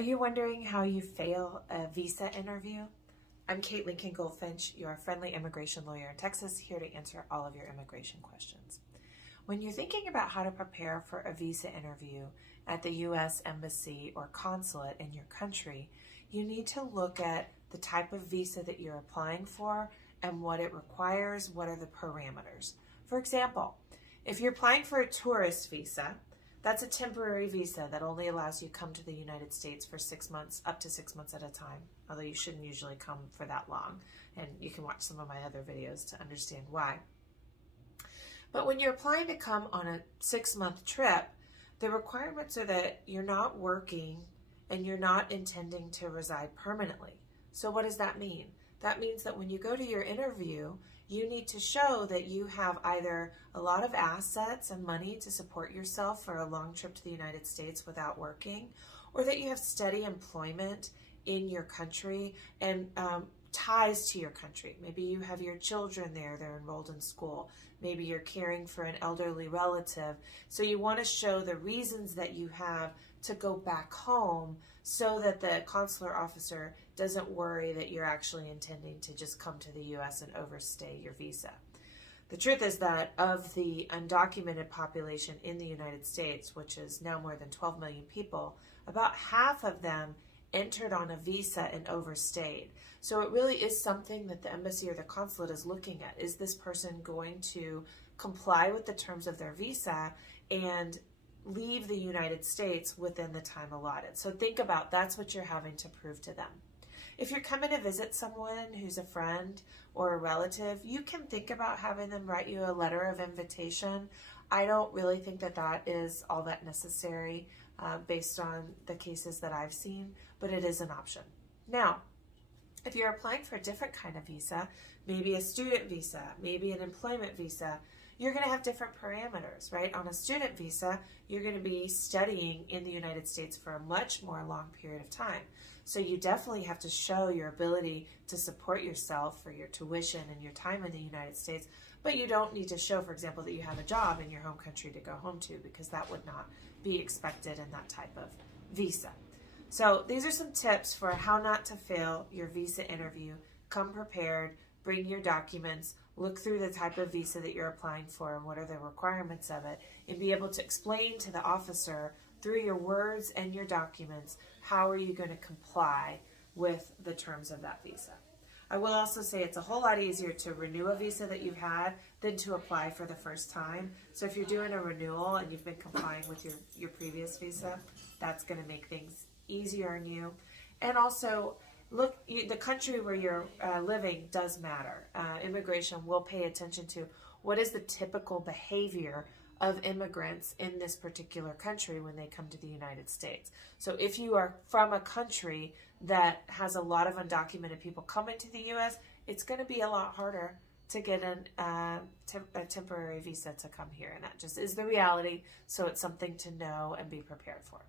Are you wondering how you fail a visa interview? I'm Kate Lincoln-Goldfinch, your friendly immigration lawyer in Texas, here to answer all of your immigration questions. When you're thinking about how to prepare for a visa interview at the U.S. Embassy or consulate in your country, you need to look at the type of visa that you're applying for and what it requires, what are the parameters. For example, if you're applying for a tourist visa, that's a temporary visa that only allows you to come to the United States for 6 months, up to 6 months at a time, although you shouldn't usually come for that long. And you can watch some of my other videos to understand why. But when you're applying to come on a 6-month trip, the requirements are that you're not working and you're not intending to reside permanently. So what does that mean? That means that when you go to your interview, you need to show that you have either a lot of assets and money to support yourself for a long trip to the United States without working, or that you have steady employment in your country and ties to your country. Maybe you have your children there, they're enrolled in school. Maybe you're caring for an elderly relative. So you want to show the reasons that you have to go back home so that the consular officer doesn't worry that you're actually intending to just come to the U.S. and overstay your visa. The truth is that of the undocumented population in the United States, which is now more than 12 million people, about half of them entered on a visa and overstayed. So it really is something that the embassy or the consulate is looking at. Is this person going to comply with the terms of their visa and leave the United States within the time allotted? So think about that's what you're having to prove to them. If you're coming to visit someone who's a friend or a relative, you can think about having them write you a letter of invitation. I don't really think that that is all that necessary based on the cases that I've seen, but it is an option. Now, if you're applying for a different kind of visa, maybe a student visa, maybe an employment visa, you're going to have different parameters, right? On a student visa, you're going to be studying in the United States for a much more long period of time. So you definitely have to show your ability to support yourself for your tuition and your time in the United States, but you don't need to show, for example, that you have a job in your home country to go home to, because that would not be expected in that type of visa. So these are some tips for how not to fail your visa interview. Come prepared, bring your documents, look through the type of visa that you're applying for and what are the requirements of it, and be able to explain to the officer through your words and your documents how are you going to comply with the terms of that visa. I will also say it's a whole lot easier to renew a visa that you've had than to apply for the first time. So if you're doing a renewal and you've been complying with your previous visa, that's going to make things easier on you. And also, look, the country where you're living does matter. Immigration will pay attention to what is the typical behavior of immigrants in this particular country when they come to the United States. So if you are from a country that has a lot of undocumented people coming to the U.S., it's going to be a lot harder to get a temporary visa to come here. And that just is the reality. So it's something to know and be prepared for.